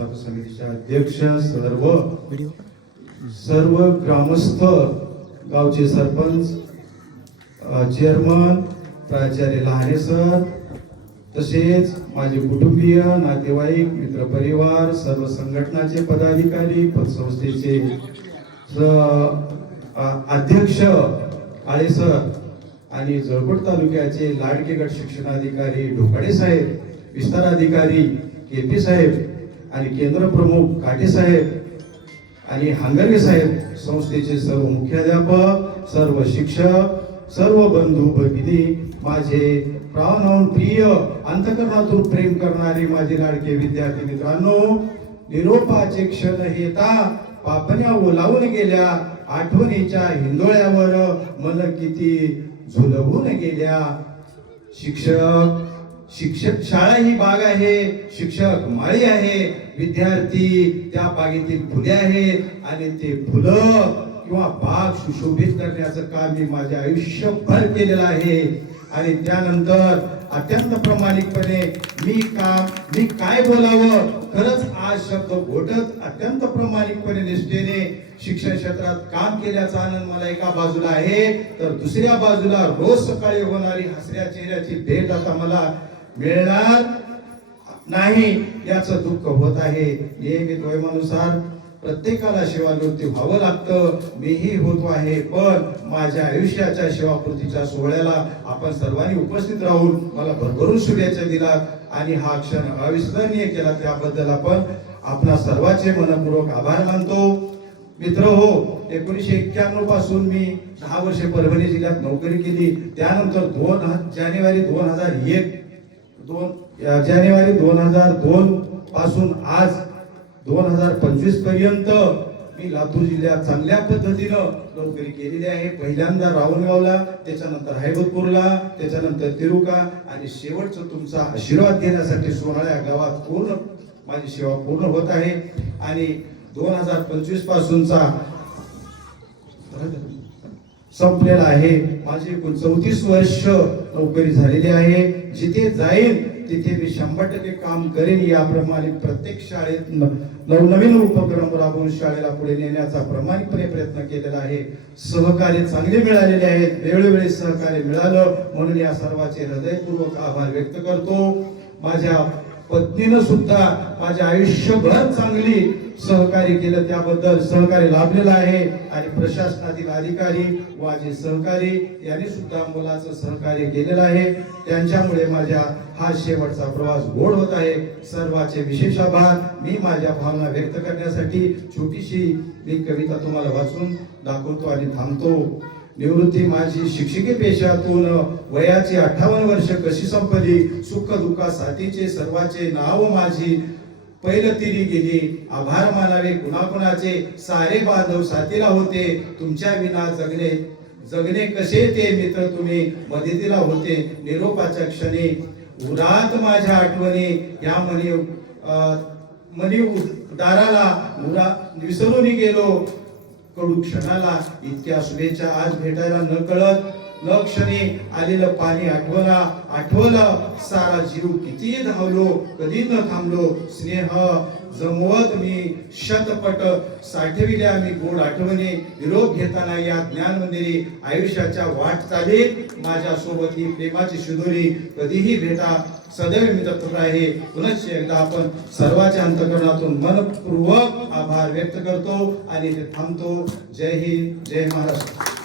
व्यवस्थापन समितीचे अध्यक्ष सर्व सर्व ग्रामस्थ गावचे सरपंच चेअरमन प्राचार्य लहाने सर तसेच माझे कुटुंबीय नातेवाईक मित्र परिवार सर्व संघटनाचे पदाधिकारी पतसंस्थेचे अध्यक्ष आळे सर आणि जळकोट तालुक्याचे लाडके गट शिक्षणाधिकारी ढोकाडे साहेब विस्तार अधिकारी के पी साहेब आणि केंद्र प्रमुख काटे साहेब आणि हांगरगे साहेब संस्थेचे सर्व मुख्याध्यापक सर्व शिक्षक सर्व बंधू भगिनी माझे प्राणवून प्रिय अंतकरणातून प्रेम करणारे माझे लाडके विद्यार्थी मित्रांनो निरोपाचे क्षण येता पापण्या ओलावून गेल्या आठवणीच्या हिंदोळ्यावर मन किती झुलवून गेल्या. शिक्षक शिक्षक शाळा ही बाग आहे शिक्षक माळी आहे विद्यार्थी त्या बागेतील फुले आहेत आणि ते फुलं किंवा बाग सुशोभित करण्याचं काम मी माझे आयुष्यभर केलेलं आहे. आणि त्यानंतर अत्यंत प्रामाणिकपणे मी काम मी काय बोलावं खरंच आज शब्द घोटत अत्यंत प्रामाणिकपणे निष्ठेने शिक्षण क्षेत्रात काम केल्याचा आनंद मला एका बाजूला आहे. तर दुसऱ्या बाजूला रोज सकाळी होणारी हसऱ्या चेहऱ्याची भेट आता मला मिळणार नाही याचं दुःख होत आहे. नियमित वयमानुसार प्रत्येकाला सेवानिवृत्ती व्हावं लागतं. मीही होतो आहे पण माझ्या आयुष्याच्या सेवापूर्तीच्या सोहळ्याला आपण सर्वांनी उपस्थित राहून मला भरभरून शुभेच्छा दिला आणि हा क्षण अविस्मरणीय केला त्याबद्दल आपण आपला सर्वांचे मनपूर्वक आभार मानतो. मित्र हो एकोणीसशे एक्क्याण्णवपासून मी दहा वर्षे परभणी जिल्ह्यात नोकरी केली. त्यानंतर दोन जानेवारी दोन हजार एक दोन जानेवारी दोन हजार दोन पासून आज दोन हजार पंचवीसपर्यंत मी लातूर जिल्ह्यात चांगल्या पद्धतीनं नोकरी केलेली आहे. पहिल्यांदा रावणगावला त्याच्यानंतर हैबतपूरला त्याच्यानंतर तिरुका आणि शेवटचं तुमचा आशीर्वाद घेण्यासाठी सोनाळ्या गावात पूर्ण माझी सेवा पूर्ण होत आहे. आणि दोन हजार पंचवीस पासूनचा संपलेला आहे. माझी एकूण चौतीस वर्ष नोकरी झालेली आहे. जिथे जाईल तिथे मी शंभर टक्के काम करेन. याप्रमाणे प्रत्येक शाळेत न- नवनवीन उपक्रम राबवून शाळेला पुढे नेण्याचा प्रामाणिकपणे प्रयत्न केलेला आहे. सहकार्य चांगले मिळालेले आहेत. वेळोवेळी सहकार्य मिळालं. म्हणून या सर्वांचे हृदयपूर्वक आभार व्यक्त करतो. माझ्या पत्नीनं सुद्धा माझ्या आयुष्यभर चांगली सहकार्य केलं. त्याबद्दल सहकार्य लाभलेलं आहे. आणि प्रशासनातील अधिकारी माझे सहकारी यांनी सुद्धा मुलाचं सहकार्य केलेलं आहे. त्यांच्यामुळे माझ्या हा शेवटचा प्रवास गोड होत आहे. सर्वांचे विशेष आभार. मी माझ्या भावना व्यक्त करण्यासाठी छोटीशी मी कविता तुम्हाला वाचून दाखवतो आणि थांबतो. निवृत्ती माझी शिक्षकी पेशातून वयाची अठ्ठावन्न वर्ष कशी संपली? सुख दुःखासाठीचे सर्वाचे नाव माझी पहिलं तिरी गेली. आभार मानावे कुणाकुणाचे. सारे बांधव साथीला होते. तुमच्या विना जगणे जगणे कसे ते मित्र तुम्ही? मदतीला होते निरोपाच्या क्षणी. उरात माझ्या आठवणी या मनी अं, मनी दाराला विसरून गेलो. कडू क्षणाला इतक्या शुभेच्छा आज भेटायला न कळत लक्षणे आलेलं पाणी आठवला आठवलं सारा जीव किती धावलो कधी न थांबलो. स्नेह जमवत मी शतपट साठविल्या मी गोड आठवणे. निरोप घेताना या ज्ञान मंदिरी आयुष्याच्या वाट चालीत माझ्या सोबत ही प्रेमाची शिदोरी कधीही भेटा. सदैव मी तत्पर आहे. पुनश्च एकदा आपण सर्वांच्या अंतकरणातून मनपूर्वक आभार व्यक्त करतो आणि ते थांबतो. जय हिंद जय महाराष्ट्र.